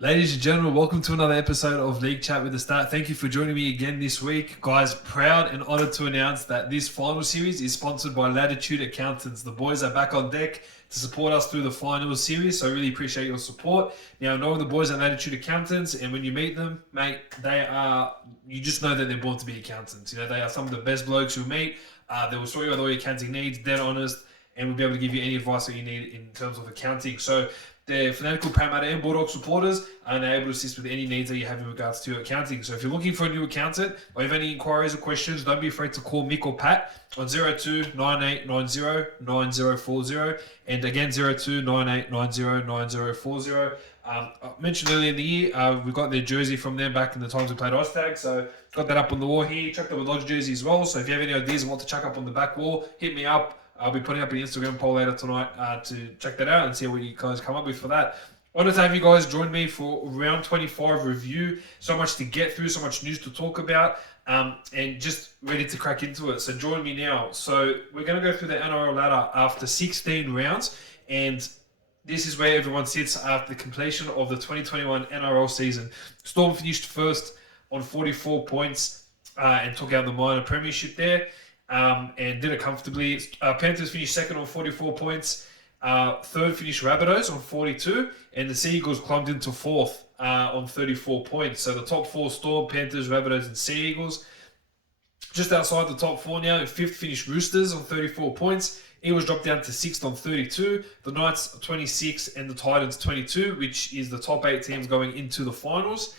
Ladies and gentlemen, welcome to another episode of League Chat with the Start. Thank you for joining me again this week. Guys, proud and honoured to announce that this final series is sponsored by Latitude Accountants. The boys are back on deck to support us through the final series, so I really appreciate your support. Now, knowing the boys at Latitude Accountants, and when you meet them, mate, you just know that they're born to be accountants. You know, they are some of the best blokes you'll meet. They will sort you out all your accounting needs, dead honest, and will be able to give you any advice that you need in terms of accounting. So, they're fanatical Parramatta and Bulldog supporters, and they're able to assist with any needs that you have in regards to your accounting. So if you're looking for a new accountant or you have any inquiries or questions, don't be afraid to call Mick or Pat on 0298909040, and again 0298909040. I mentioned earlier in the year, we got their jersey from them back in the times we played Oztag, so got that up on the wall here. Checked out the Lodge jersey as well, so if you have any ideas of what to chuck up on the back wall, hit me up. I'll be putting up an Instagram poll later tonight to check that out and see what you guys come up with for that. I wanted to have you guys join me for round 25 review. So much to get through, so much news to talk about, and just ready to crack into it. So join me now. So we're going to go through the NRL ladder after 16 rounds, and this is where everyone sits after the completion of the 2021 NRL season. Storm finished first on 44 points and took out the minor premiership there. And did it comfortably. Panthers finished second on 44 points. Third finished Rabbitohs on 42. And the Sea Eagles climbed into fourth on 34 points. So the top four: Storm, Panthers, Rabbitohs, and Sea Eagles. Just outside the top four now, fifth finished Roosters on 34 points. Eagles dropped down to sixth on 32. The Knights 26 and the Titans 22, which is the top 8 teams going into the finals.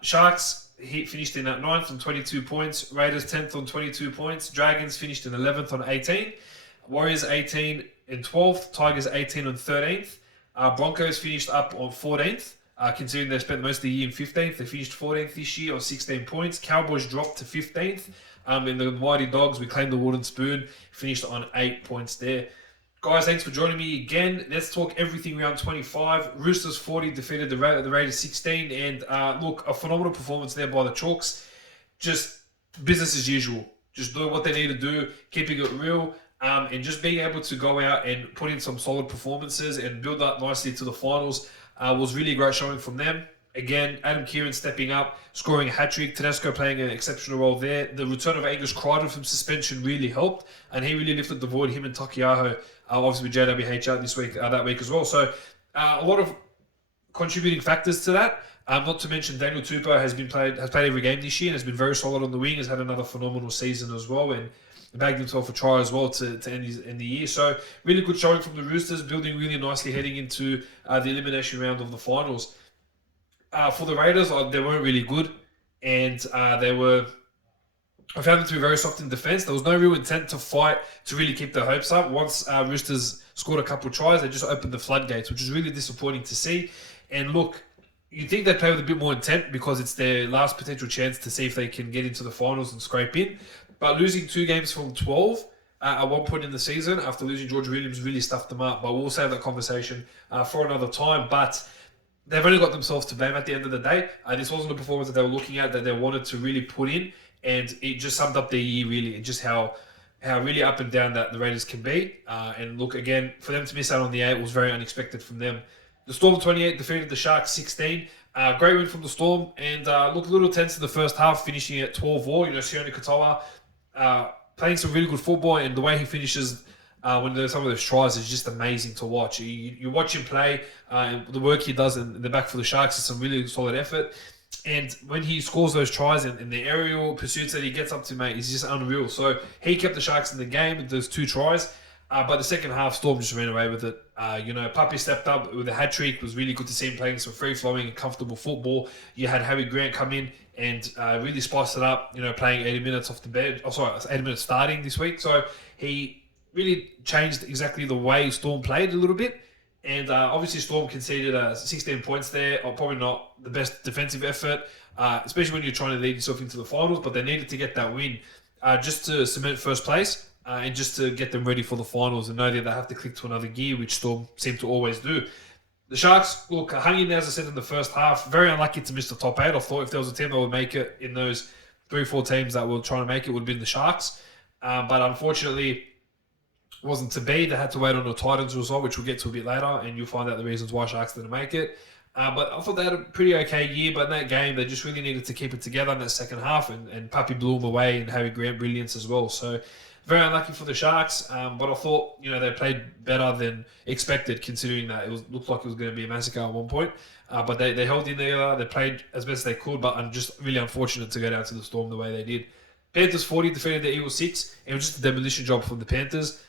Sharks finished in at 9th on 22 points. Raiders 10th on 22 points. Dragons finished in 11th on 18. Warriors 18 and 12th. Tigers 18 on 13th. Broncos finished up on 14th. Considering they spent most of the year in 15th, they finished 14th this year on 16 points. Cowboys dropped to 15th. And the Mighty Dogs, we claimed the Wooden Spoon, finished on 8 points there. Guys, thanks for joining me again. Let's talk everything round 25. Roosters 40 defeated the Raiders 16. And look, a phenomenal performance there by the Chalks. Just business as usual. Just doing what they need to do, keeping it real, and just being able to go out and put in some solid performances and build up nicely to the finals was really a great showing from them. Again, Adam Kieran stepping up, scoring a hat-trick. Tedesco playing an exceptional role there. The return of Angus Crichton from suspension really helped, and he really lifted the void, him and Takiaho, obviously with JWH out this week, that week as well. So a lot of contributing factors to that. Not to mention Daniel Tupou has played every game this year and has been very solid on the wing, has had another phenomenal season as well, and bagged himself a try as well to end the year. So really good showing from the Roosters, building really nicely heading into the elimination round of the finals. For the Raiders, they weren't really good, and I found them to be very soft in defence. There was no real intent to fight to really keep their hopes up. Once Roosters scored a couple of tries, they just opened the floodgates, which is really disappointing to see. And look, you'd think they'd play with a bit more intent because it's their last potential chance to see if they can get into the finals and scrape in. But losing 2 games from 12 at one point in the season after losing George Williams really stuffed them up. But we'll save that conversation for another time. But they've only got themselves to blame at the end of the day. This wasn't a performance that they were looking at, that they wanted to really put in, and it just summed up their year really, and just how really up and down that the Raiders can be. And look, again, for them to miss out on the 8 was very unexpected from them. The Storm 28 defeated the Sharks 16. Great win from the Storm, and look, a little tense in the first half, finishing at 12-all. Sione Katoa playing some really good football, and the way he finishes when there's some of those tries is just amazing to watch. You watch him play, the work he does in the back for the Sharks is some really solid effort. And when he scores those tries and the aerial pursuits that he gets up to, mate, is just unreal. So he kept the Sharks in the game with those 2 tries. But the second half, Storm just ran away with it. Puppy stepped up with a hat-trick. It was really good to see him playing some free-flowing and comfortable football. You had Harry Grant come in and really spice it up, playing 80 minutes off the bed. 80 minutes starting this week. So he really changed exactly the way Storm played a little bit. And obviously Storm conceded 16 points there, or probably not the best defensive effort, especially when you're trying to lead yourself into the finals, but they needed to get that win just to cement first place and just to get them ready for the finals and know that they have to click to another gear, which Storm seem to always do. The Sharks, look, hung in there, as I said, in the first half. Very unlucky to miss the top 8. I thought if there was a team that would make it in those 3-4 teams that were trying to make it, would have been the Sharks. But unfortunately, wasn't to be. They had to wait on the Titans result, which we'll get to a bit later, and you'll find out the reasons why Sharks didn't make it. But I thought they had a pretty okay year, but in that game, they just really needed to keep it together in that second half, and Puppy blew them away, and Harry Grant brilliance as well. So very unlucky for the Sharks, but I thought, they played better than expected, considering that looked like it was going to be a massacre at one point. But they held in there, they played as best they could, but I'm just really unfortunate to go down to the Storm the way they did. Panthers 40 defeated the Eagles 6. It was just a demolition job from the Panthers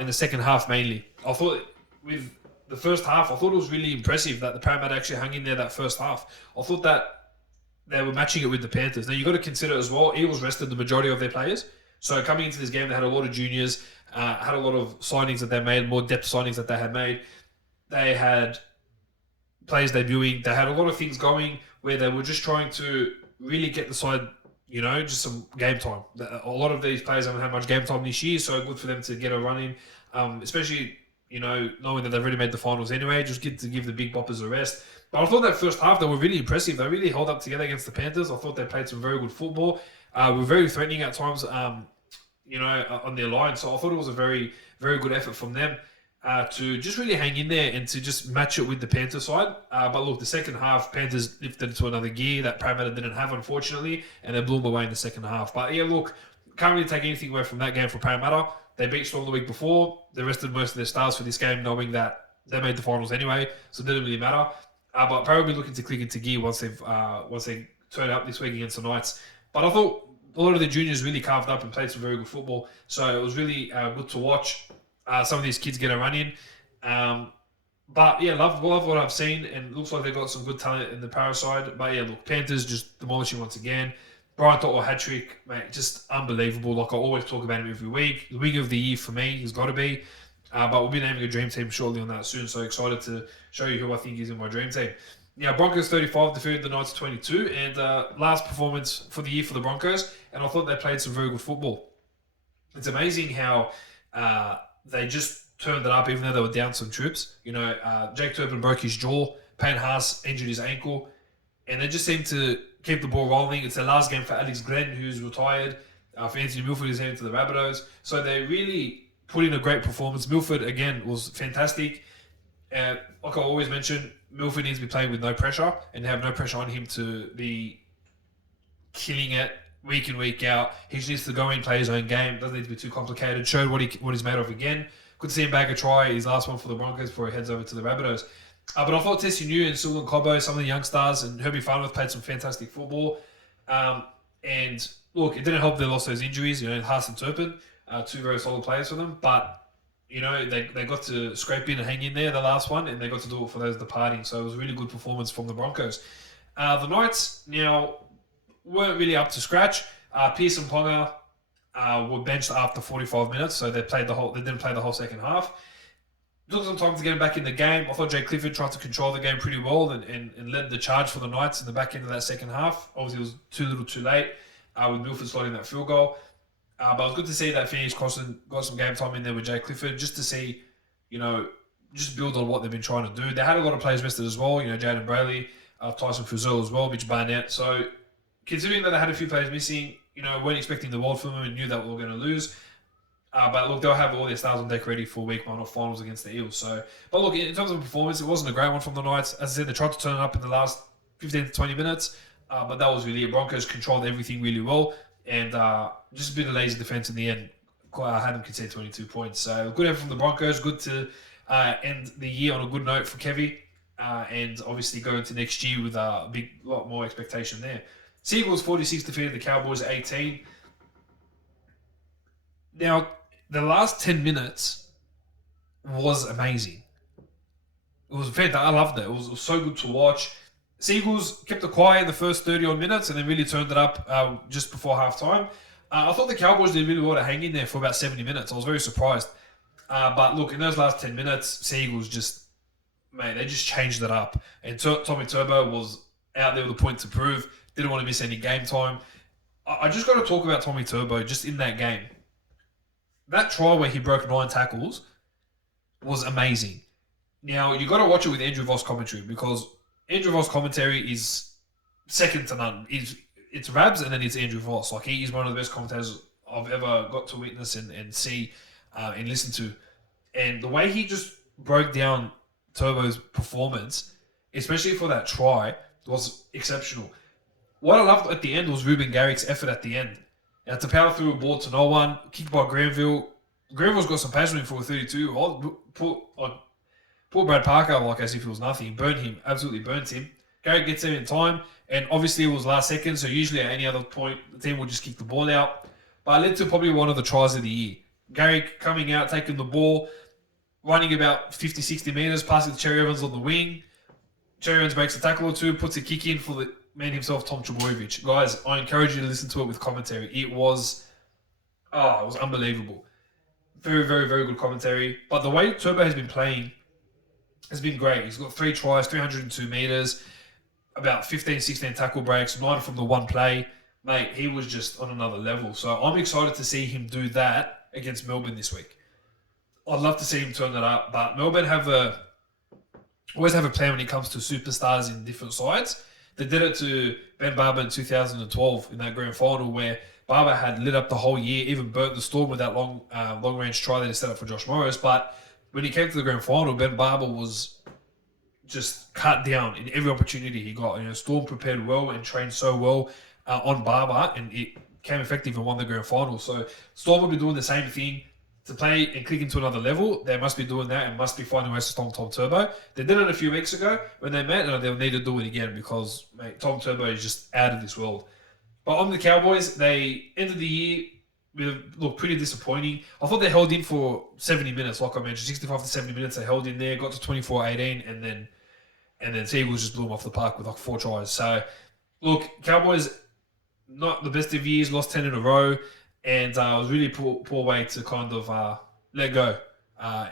in the second half mainly. I thought with the first half, I thought it was really impressive that the Parramatta actually hung in there that first half. I thought that they were matching it with the Panthers. Now, you've got to consider as well, Eagles rested the majority of their players. So coming into this game, they had a lot of juniors, had a lot of signings that they made, more depth signings that they had made. They had players debuting. They had a lot of things going where they were just trying to really get the side, just some game time. A lot of these players haven't had much game time this year, so good for them to get a run in, especially knowing that they've already made the finals anyway. Just get to give the big boppers a rest. But I thought that first half, they were really impressive. They really held up together against the Panthers. I thought they played some very good football. Were very threatening at times, on their line. So I thought it was a very, very good effort from them to just really hang in there and to just match it with the Panther side. But look, the second half, Panthers lifted it to another gear that Parramatta didn't have, unfortunately, and they blew them away in the second half. But yeah, look, can't really take anything away from that game for Parramatta. They beat Storm the week before. They rested most of their stars for this game, knowing that they made the finals anyway, so it didn't really matter. But probably looking to click into gear once they turn up this week against the Knights. But I thought a lot of the juniors really carved up and played some very good football, so it was really good to watch some of these kids get a run in. But yeah, love what I've seen, and looks like they've got some good talent in the Para side. But yeah, look, Panthers just demolishing once again. Brian Toto hat-trick, mate, just unbelievable. Like I always talk about him every week. The wing of the year for me, he's got to be. But we'll be naming a dream team shortly on that soon. So excited to show you who I think is in my dream team. Now, Broncos 35 defeated the Knights 22, and last performance for the year for the Broncos. And I thought they played some very good football. It's amazing how they just turned it up, even though they were down some troops. Jake Turpin broke his jaw. Payne Haas injured his ankle, and they just seemed to keep the ball rolling. It's the last game for Alex Glenn, who's retired. For Anthony Milford, who's heading to the Rabbitohs. So they really put in a great performance. Milford, again, was fantastic. Like I always mention, Milford needs to be playing with no pressure and have no pressure on him to be killing it week in, week out. He just needs to go in, play his own game. Doesn't need to be too complicated. Showed what he's made of again. Good to see him bag a try, his last one for the Broncos before he heads over to the Rabbitohs. But I thought Tessie New and Sullivan Cobbo, some of the young stars, and Herbie Farnworth played some fantastic football. And look, it didn't help they lost those injuries. Haas and Turpin, two very solid players for them. But, they got to scrape in and hang in there, the last one, and they got to do it for those departing. So it was a really good performance from the Broncos. The Knights, now, weren't really up to scratch. Pearce and Ponga were benched after 45 minutes, so they didn't play the whole second half. Took some time to get him back in the game. I thought Jay Clifford tried to control the game pretty well and led the charge for the Knights in the back end of that second half. Obviously, it was too little too late with Milford slotting that field goal. But it was good to see that Phoenix Crossing got some game time in there with Jay Clifford, just to see, just build on what they've been trying to do. They had a lot of players rested as well, Jaden Brayley, Tyson Frizzell as well, Mitch Barnett. So considering that they had a few players missing, weren't expecting the world from them and knew that we were going to lose. But look, they'll have all their stars on deck ready for week one of finals against the Eels. But look, in terms of performance, it wasn't a great one from the Knights. As I said, they tried to turn it up in the last 15 to 20 minutes, but that was really it. Broncos controlled everything really well, and just a bit of lazy defense in the end. I had them concede 22 points. So good effort from the Broncos. Good to end the year on a good note for Kevy, and obviously go into next year with a lot more expectation there. Seagulls 46 defeated the Cowboys 18. Now, the last 10 minutes was amazing. It was fantastic. I loved it. It was so good to watch. Seagulls kept it quiet in the first 30-odd minutes and then really turned it up just before halftime. I thought the Cowboys did really well to hang in there for about 70 minutes. I was very surprised. But look, in those last 10 minutes, Seagulls they just changed it up. And Tommy Turbo was out there with a point to prove. Didn't want to miss any game time. I just got to talk about Tommy Turbo just in that game. That try where he broke 9 tackles was amazing. Now, you got to watch it with Andrew Voss commentary, because Andrew Voss commentary is second to none. It's Rabs and then it's Andrew Voss. Like, he is one of the best commentators I've ever got to witness and see and listen to. And the way he just broke down Turbo's performance, especially for that try, was exceptional. What I loved at the end was Ruben Garrick's effort at the end. He had to power through a ball to no one, kicked by Granville. Granville's got some passion in for a 32. Poor Brad Parker, like as if it was nothing. Burnt him, absolutely burnt him. Garrick gets there in time, and obviously it was last second, so usually at any other point, the team would just kick the ball out. But it led to probably one of the tries of the year. Garrick coming out, taking the ball, running about 50, 60 metres, passing to Cherry Evans on the wing. Cherry Evans breaks a tackle or two, puts a kick in for the man himself, Tom Trebojevic. Guys, I encourage you to listen to it with commentary. It was unbelievable. Very, very, very good commentary. But the way Turbo has been playing has been great. He's got 3 tries, 302 metres, about 15, 16 tackle breaks, 9 from the one play. Mate, he was just on another level. So I'm excited to see him do that against Melbourne this week. I'd love to see him turn that up. But Melbourne always have a plan when it comes to superstars in different sides. They did it to Ben Barber in 2012 in that grand final where Barber had lit up the whole year, even burnt the Storm with that long-range try that he set up for Josh Morris. But when he came to the grand final, Ben Barber was just cut down in every opportunity he got. Storm prepared well and trained so well on Barber, and it came effective and won the grand final. So Storm will be doing the same thing to play and click into another level. They must be doing that and must be finding ways to stop Tom Turbo. They did it a few weeks ago when they met, and they'll need to do it again because, mate, Tom Turbo is just out of this world. But on the Cowboys, they ended the year with pretty disappointing. I thought they held in for 70 minutes, like I mentioned, 65 to 70 minutes. They held in there, got to 24-18, and then Seagulls just blew them off the park with 4 tries. So, look, Cowboys, not the best of years, lost 10 in a row. And it was really poor way to kind of let go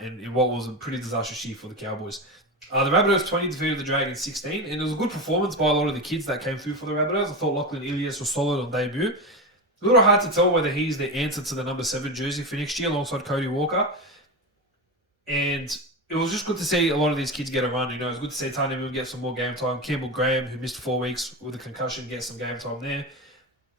in what was a pretty disastrous year for the Cowboys. The Rabbitohs 20 defeated the Dragons 16, and it was a good performance by a lot of the kids that came through for the Rabbitohs. I thought Lachlan Ilias was solid on debut. A little hard to tell whether he's the answer to the number 7 jersey for next year alongside Cody Walker. And it was just good to see a lot of these kids get a run. It was good to see Tanya Moon get some more game time. Campbell Graham, who missed 4 weeks with a concussion, get some game time there.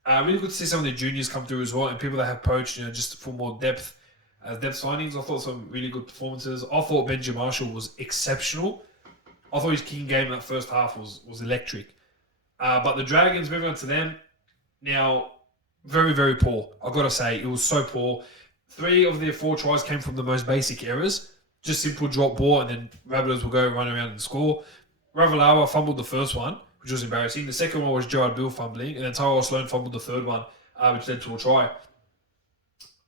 Really good to see some of the juniors come through as well, and people that have poached, just for more depth as depth signings. I thought some really good performances. I thought Benji Marshall was exceptional. I thought his kicking game in that first half was electric. But the Dragons, moving on to them, now very, very poor. I've got to say, it was so poor. 3 of their 4 tries came from the most basic errors. Just simple drop ball, and then Rabbitohs will go run around and score. Ravalawa fumbled the first one, which was embarrassing. The second one was Gerard Bill fumbling, and then Tyrell Sloan fumbled the third one, which led to a try.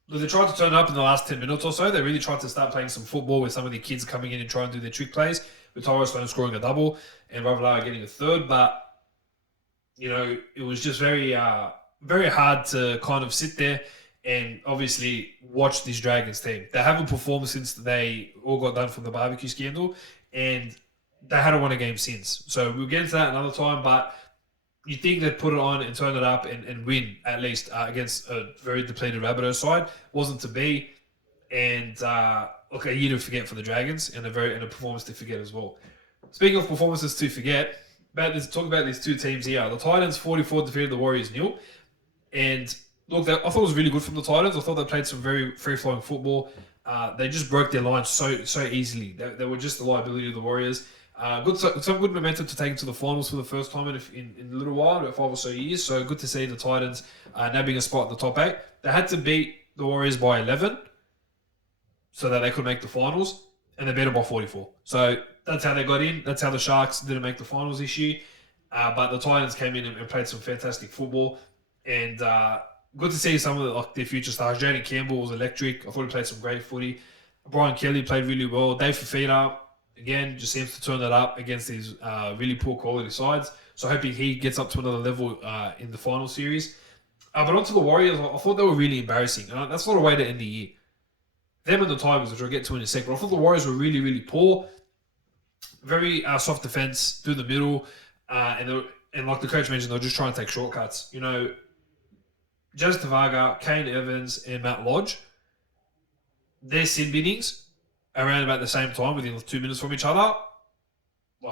But they tried to turn up in the last 10 minutes or so. They really tried to start playing some football with some of the kids coming in and trying to do their trick plays, with Tyrell Sloan scoring a double and Ravalawa getting a third. But, it was just very, very hard to kind of sit there and obviously watch this Dragons team. They haven't performed since they all got done from the barbecue scandal, and they hadn't won a game since. So we'll get into that another time, but you think they'd put it on and turn it up and win, at least, against a very depleted Rabbitohs side. Wasn't to be. And, a year to forget for the Dragons, and a performance to forget as well. Speaking of performances to forget, talk about these 2 teams here. The Titans 44 defeated the Warriors 0. And, look, I thought it was really good from the Titans. I thought they played some very free-flowing football. They just broke their line so easily. They were just the liability of the Warriors. Some good momentum to take into the finals for the first time in a little while, about 5 or so years. So good to see the Titans nabbing a spot in the top 8. They had to beat the Warriors by 11 so that they could make the finals, and they beat them by 44. So that's how they got in. That's how the Sharks didn't make the finals this year. But the Titans came in and played some fantastic football, and good to see some of their future stars. Jaden Campbell was electric. I thought he played some great footy. Brian Kelly played really well. Dave Fafita, again, just seems to turn that up against these really poor quality sides. So hoping he gets up to another level in the final series. But onto the Warriors, I thought they were really embarrassing. And that's not a way to end the year. Them and the Tigers, which I'll get to in a sec. But I thought the Warriors were really, really poor. Very soft defense through the middle. And like the coach mentioned, they were just trying to take shortcuts. Jazz Tavaga, Kane Evans, and Matt Lodge, their sin binnings around about the same time, within 2 minutes from each other,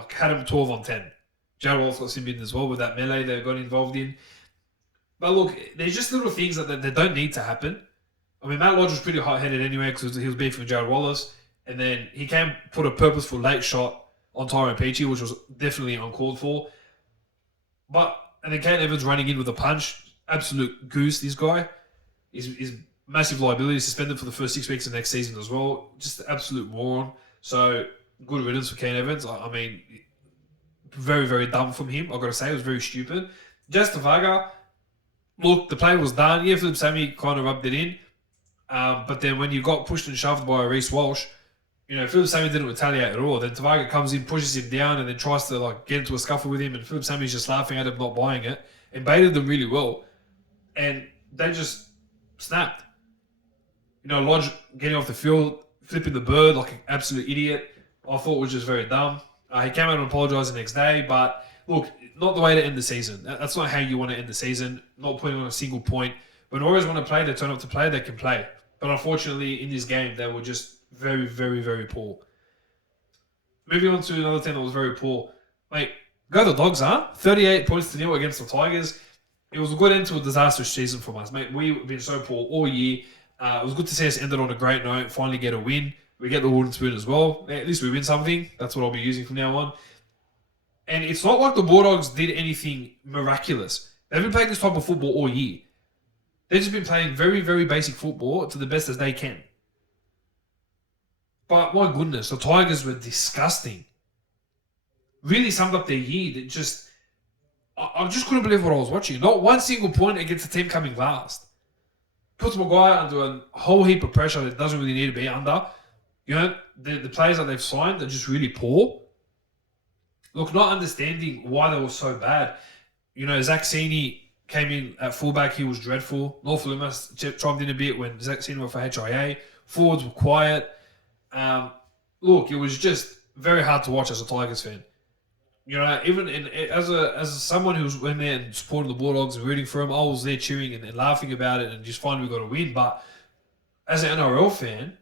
had them 12 on 10. Jared Wallace got sin binned as well with that melee they got involved in. But look, there's just little things that they don't need to happen. I mean, Matt Lodge was pretty hot-headed anyway because he was beefing with Jared Wallace, and then he put a purposeful late shot on Tyrone Peachy, which was definitely uncalled for. And then Kane Evans running in with a punch, absolute goose. This guy is massive liability, suspended for the first 6 weeks of next season as well. Just absolute moron. So good riddance for Kane Evans. I mean, very, very dumb from him. I've got to say, it was very stupid. Just Varga, look, the play was done. Yeah, Philip Sammy kind of rubbed it in. But then when you got pushed and shoved by Reece Walsh, Philip Sammy didn't retaliate at all. Then Tavaga comes in, pushes him down, and then tries to get into a scuffle with him. And Philip Sammy's just laughing at him, not buying it, and baited them really well. And they just snapped. Lodge getting off the field, flipping the bird like an absolute idiot. I thought was just very dumb. He came out and apologised the next day, but look, not the way to end the season. That's not how you want to end the season. Not putting on a single point. When Warriors want to play, they turn up to play, they can play. But unfortunately, in this game, they were just very, very, very poor. Moving on to another team that was very poor. Mate, go the Dogs, huh? 38 points to 0 against the Tigers. It was a good end to a disastrous season from us, mate. We've been so poor all year. It was good to see us end it on a great note, finally get a win. We get the wooden spoon as well. At least we win something. That's what I'll be using from now on. And it's not like the Bulldogs did anything miraculous. They've been playing this type of football all year. They've just been playing very, very basic football to the best as they can. But my goodness, the Tigers were disgusting. Really summed up their year. I just couldn't believe what I was watching. Not one single point against a team coming last. Puts Maguire under a whole heap of pressure that doesn't really need to be under. The players that they've signed are just really poor. Look, not understanding why they were so bad. Zach Sini came in at fullback. He was dreadful. North Loomis chimed in a bit when Zach Sini went for HIA. Forwards were quiet. Look, it was just very hard to watch as a Tigers fan. Even as someone who went there and supported the Bulldogs and rooting for them, I was there cheering and laughing about it and just finally we got a win. But as an NRL fan,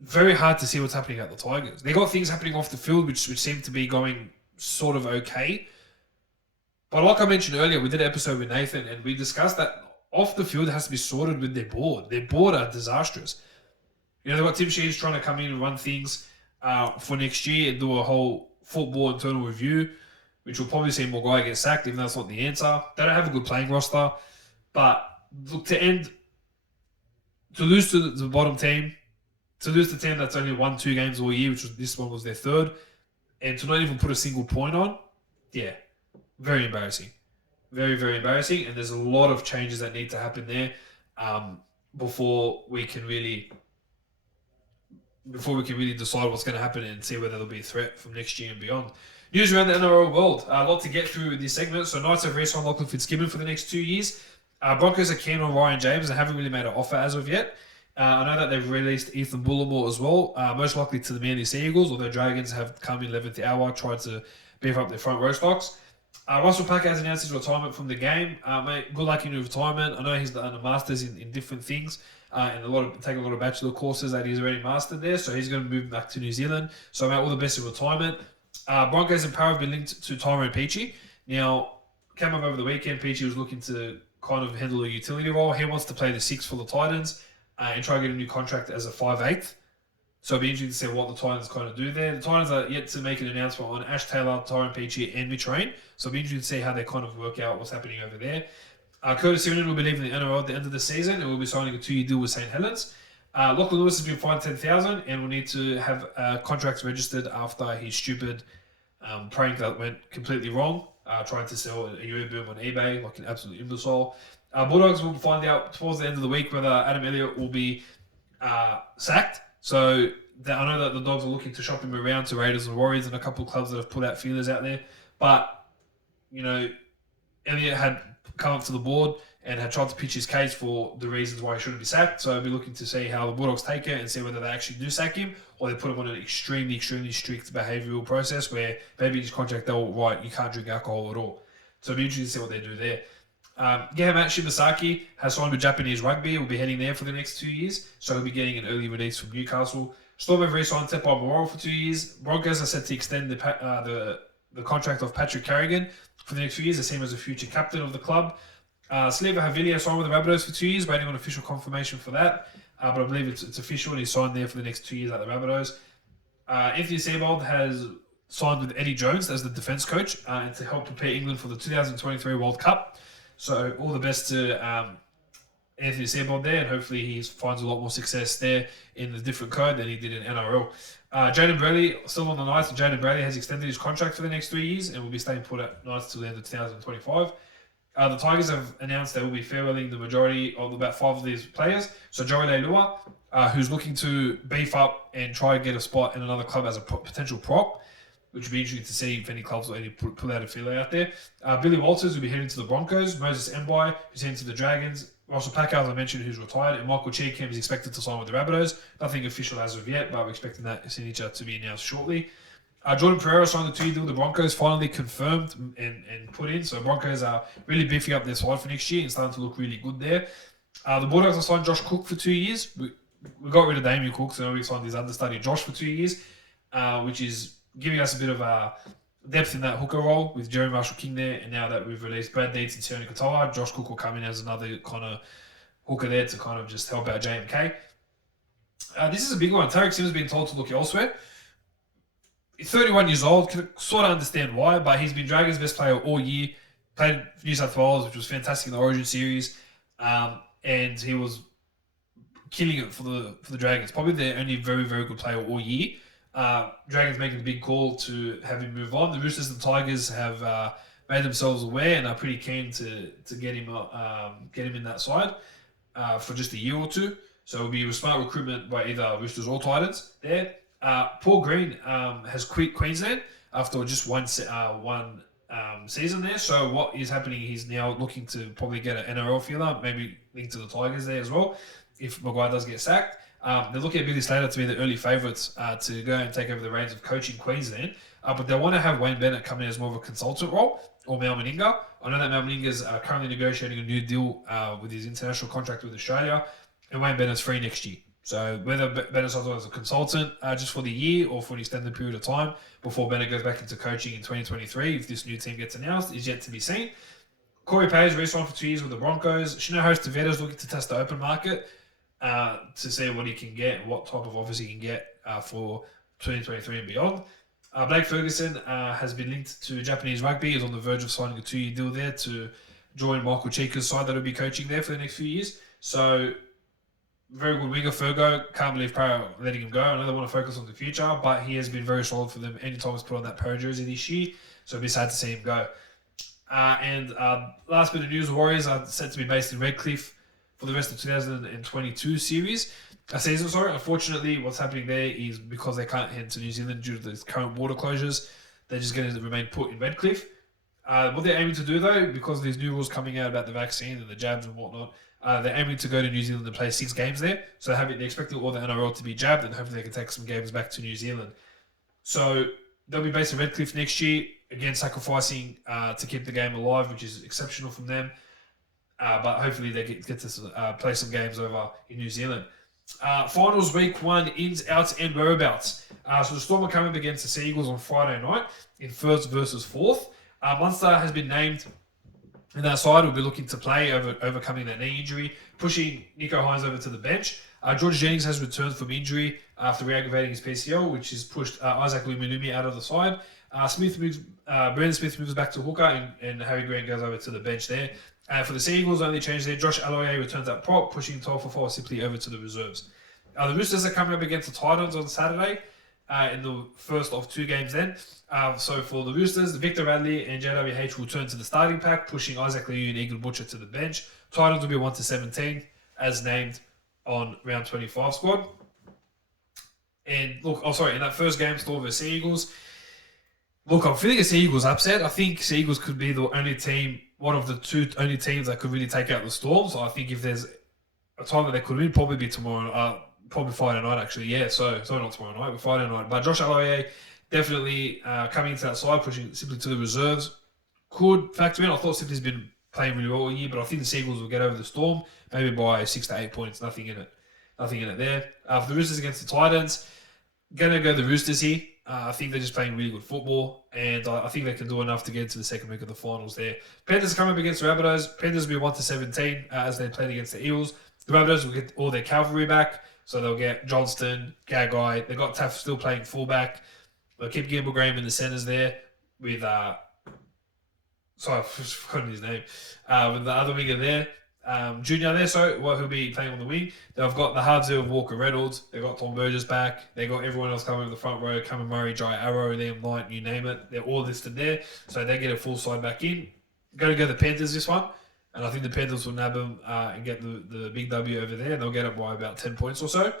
very hard to see what's happening at the Tigers. They got things happening off the field which seem to be going sort of okay. But like I mentioned earlier, we did an episode with Nathan and we discussed that off the field has to be sorted with their board. Their board are disastrous. They've got Tim Sheens trying to come in and run things for next year and do a whole football internal review, which will probably see Maguire get sacked, even though that's not the answer. They don't have a good playing roster. But look, to lose to the bottom team, to lose to the team that's only won 2 games all year, which was this one was their third, and to not even put a single point on, yeah, very embarrassing. Very, very embarrassing. And there's a lot of changes that need to happen there before we can really decide what's going to happen and see whether there'll be a threat from next year and beyond. News around the NRL world. A lot to get through with this segment. So Knights have re-signed Lachlan Fitzgibbon for the next 2 years. Broncos are keen on Ryan James and haven't really made an offer as of yet. I know that they've released Ethan Bullimore as well, most likely to the Manly Sea Eagles, although Dragons have come in 11th hour, tried to beef up their front row stocks. Russell Packer has announced his retirement from the game. Mate, good luck in your retirement. I know he's done a master's in different things. And taking a lot of bachelor courses that he's already mastered there, so he's going to move back to New Zealand. So, mate, all the best in retirement. Broncos and Power have been linked to Tyrone Peachy. Now, came up over the weekend, Peachy was looking to kind of handle a utility role. He wants to play the 6 for the Titans and try to get a new contract as a 5'8". So it'll be interesting to see what the Titans kind of do there. The Titans are yet to make an announcement on Ash Taylor, Tyrone Peachy, and Mitch Rain. So it'll be interesting to see how they kind of work out what's happening over there. Curtis Simeon will be leaving the NRL at the end of the season and will be signing a 2-year deal with St. Helens. Lachlan Lewis has been fined $10,000 and will need to have contracts registered after his stupid prank that went completely wrong, trying to sell a UA boom on eBay like an absolute imbecile. Bulldogs will find out towards the end of the week whether Adam Elliott will be sacked. So I know that the Dogs are looking to shop him around to Raiders and Warriors and a couple of clubs that have put out feelers out there. But, Elliott had come up to the board and had tried to pitch his case for the reasons why he shouldn't be sacked. So I'll be looking to see how the Bulldogs take it and see whether they actually do sack him or they put him on an extremely, extremely strict behavioural process where maybe his contract they'll write you can't drink alcohol at all. So it'll be interesting to see what they do there. Matt Shibasaki has signed with Japanese Rugby. Will be heading there for the next 2 years. So he'll be getting an early release from Newcastle. Storm have re-signed Tepai Moral for 2 years. Broncos are set to extend the contract of Patrick Carrigan for the next few years. They see him as a future captain of the club. Sliva Havili signed with the Rabbitohs for 2 years, waiting on official confirmation for that. But I believe it's official and he's signed there for the next 2 years at the Rabbitohs. Anthony Seibold has signed with Eddie Jones as the defence coach and to help prepare England for the 2023 World Cup. So all the best to Anthony Seibold there, and hopefully he finds a lot more success there in the different code than he did in NRL. Jayden Bradley, still on the Knights, and Jayden Bradley has extended his contract for the next 3 years and will be staying put at Knights till the end of 2025. The Tigers have announced they will be farewelling the majority of about 5 of these players. So Joey Leilua, who's looking to beef up and try and get a spot in another club as a potential prop, which would be interesting to see if any clubs will pull out a feeler out there. Billy Walters will be heading to the Broncos. Moses Mbai, who's heading to the Dragons. Russell Packer, as I mentioned, who's retired. And Michael Cheekham is expected to sign with the Rabbitohs. Nothing official as of yet, but we're expecting that signature to be announced shortly. Jordan Pereira signed the 2-year deal with the Broncos, finally confirmed and put in. So Broncos are really beefing up their side for next year and starting to look really good there. The Bulldogs have signed Josh Cook for 2 years. We got rid of Damien Cook, so now we've signed his understudy Josh for 2 years, which is giving us a bit of depth in that hooker role with Jerry Marshall-King there. And now that we've released Brad Deeds and Sione Katoa, Josh Cook will come in as another kind of hooker there to kind of just help out JMK. This is a big one. Tarek Sims has been told to look elsewhere. He's 31 years old, can sort of understand why, but he's been Dragons' best player all year. Played for New South Wales, which was fantastic in the Origin series, and he was killing it for the Dragons. Probably their only very, very good player all year. Dragons making a big call to have him move on. The Roosters and Tigers have made themselves aware and are pretty keen to get him in that side for just a year or two. So it'll be a smart recruitment by either Roosters or Titans there. Paul Green has quit Queensland after just one season there. So what is happening? He's now looking to probably get an NRL feeler, maybe linked to the Tigers there as well, if Maguire does get sacked. They're looking at Billy Slater to be the early favourites to go and take over the reins of coaching Queensland. But they want to have Wayne Bennett come in as more of a consultant role, or Mal Meninga. I know that Mal Meninga is currently negotiating a new deal with his international contract with Australia, and Wayne Bennett's free next year. So whether Bennett's on as a consultant just for the year or for an extended period of time before Bennett goes back into coaching in 2023, if this new team gets announced, is yet to be seen. Corey Page re-signed for 2 years with the Broncos. Shino Host Taveta's looking to test the open market to see what he can get, what type of offers he can get for 2023 and beyond. Blake Ferguson has been linked to Japanese rugby. He's on the verge of signing a 2-year deal there to join Michael Cheika's side that will be coaching there for the next few years. So very good winger, Fergo. Can't believe Para letting him go. I know they want to focus on the future, but he has been very solid for them anytime he's put on that Para jersey this year. So it'll be sad to see him go. And last bit of news, Warriors are set to be based in Redcliffe for the rest of 2022 season. Unfortunately, what's happening there is because they can't head to New Zealand due to the current border closures, they're just going to remain put in Redcliffe. What they're aiming to do, though, because of these new rules coming out about the vaccine and the jabs and whatnot, they're aiming to go to New Zealand and play 6 games there. So they're expecting all the NRL to be jabbed, and hopefully they can take some games back to New Zealand. So they'll be based in Redcliffe next year, again sacrificing to keep the game alive, which is exceptional from them. But hopefully they get to play some games over in New Zealand. Finals week 1, ins, outs, and whereabouts. So the Storm are coming up against the Sea Eagles on Friday night in first versus fourth. Munster has been named in that side. Will be looking to play overcoming that knee injury, pushing Nico Hines over to the bench. George Jennings has returned from injury after re-aggravating his PCL, which has pushed Isaac Luminumi out of the side. Brandon Smith moves back to hooker, and Harry Grant goes over to the bench there. For the Sea Eagles, only change there. Josh Aloiai returns at prop, pushing Taufafa simply over to the reserves. The Roosters are coming up against the Titans on Saturday in the first of 2 games then. So for the Roosters, Victor Radley and JWH will turn to the starting pack, pushing Isaac Liu and Eagle Butcher to the bench. Titans will be 1-17, as named on round 25 squad. And look, in that first game, Storm vs Sea Eagles. Look, I'm feeling a Sea Eagles upset. I think Sea Eagles could be the only team, one of the 2 only teams that could really take out the Storm. So I think if there's a time that they could win, probably be tomorrow, probably Friday night actually. Yeah, so not tomorrow night, but Friday night. But Josh Aloiai definitely coming into that side, pushing simply to the reserves, could factor in. I thought Simply's been playing really well all year, but I think the Sea Eagles will get over the Storm, maybe by 6 to 8 points. Nothing in it there. For the Roosters against the Titans, gonna go the Roosters here. I think they're just playing really good football, and I think they can do enough to get into the second week of the finals there. Panthers come up against the Rabbitohs. Panthers will be 1-17 as they played against the Eels. The Rabbitohs will get all their cavalry back. So they'll get Johnston, Gagai. They got Taff still playing fullback. They'll keep Gimble Graham in the centres there with sorry, I've forgotten his name. With the other winger there, Junior there, so who'll be playing on the wing. They've got the hard of Walker Reynolds. They've got Tom Burgess back. They've got everyone else coming in the front row. Cameron Murray, Jai Arrow, Liam Knight, you name it. They're all listed there. So they get a full side back in. Going to go the Panthers this one. And I think the Panthers will nab them and get the big W over there. And they'll get it by about 10 points or so.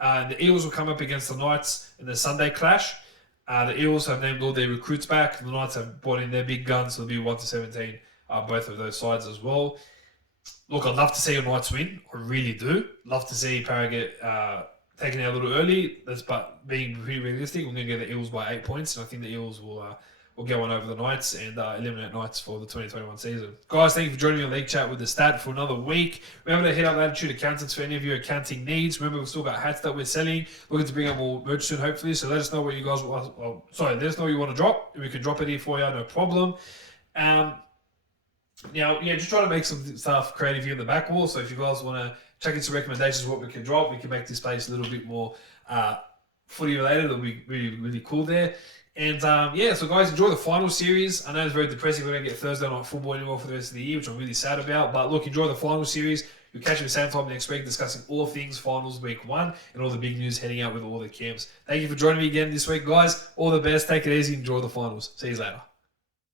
The Eels will come up against the Knights in the Sunday clash. The Eels have named all their recruits back. The Knights have brought in their big guns. So it'll be 1-17, both of those sides as well. Look, I'd love to see a Knights win. I really do. Love to see Para get taken out a little early. But being pretty realistic, we're going to get the Eels by 8 points. And I think the Eels will get one over the Knights and eliminate Knights for the 2021 season. Guys, thank you for joining me on League Chat with the Stat for another week. Remember to hit up Latitude Accountants for any of your accounting needs. Remember, we've still got hats that we're selling. Looking to bring up more merch soon, hopefully. So let us know what you guys want. Let us know what you want to drop. We can drop it here for you, no problem. Now, just trying to make some stuff creative here in the back wall. So if you guys want to check in some recommendations of what we can drop, we can make this place a little bit more footy related. It'll be really, really cool there. And so guys, enjoy the final series. I know it's very depressing. We don't get Thursday night football anymore for the rest of the year, which I'm really sad about. But look, enjoy the final series. You'll catch me the same time next week discussing all things finals week 1 and all the big news heading out with all the camps. Thank you for joining me again this week, guys. All the best. Take it easy. Enjoy the finals. See you later.